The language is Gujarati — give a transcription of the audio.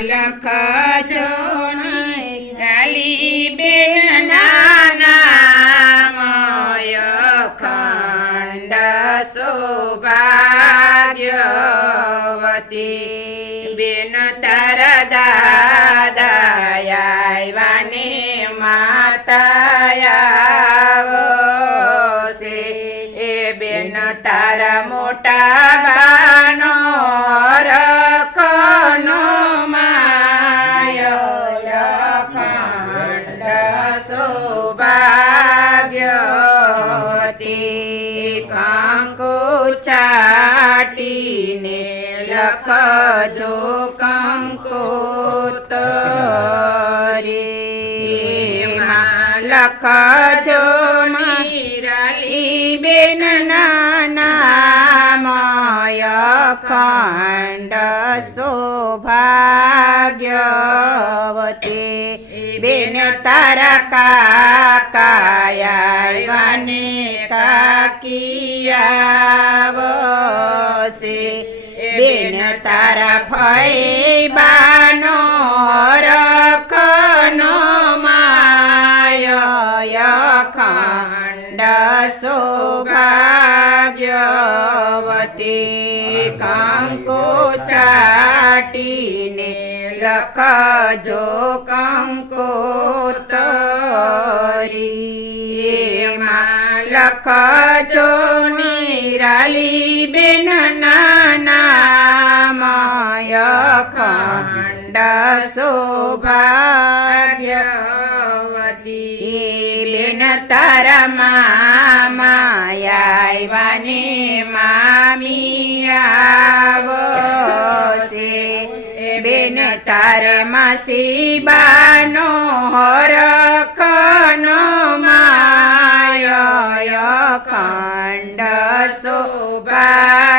લખજો રાલી બેન નામય ખંડ સૌભાગ્યવતી બેન તારા દાદા આવ્યાને માતા આવશે એ બેન તારા મોટા બાનો રખનો સૌભાગ્યવતી કંકુ ચાટીને લખજો કંકોતરી લખજો મીરાલી બેન નામય ખંડ સૌભાગ્યવતી બેન તારા કાકાયાને કાકિયાવશે બેન તારા ફઈબાનો રખનો માય ખંડ સૌભાગ્યવતી કંકુ ચાટીને લખજો કંકોતરી લખજો નિરાલી બેન નામય ખંડ સૌભાગ્યવતી બેન તારા મામાયાને મામી આવશે બેન તારે માસીબાનો રખનો માય ખંડ શોભા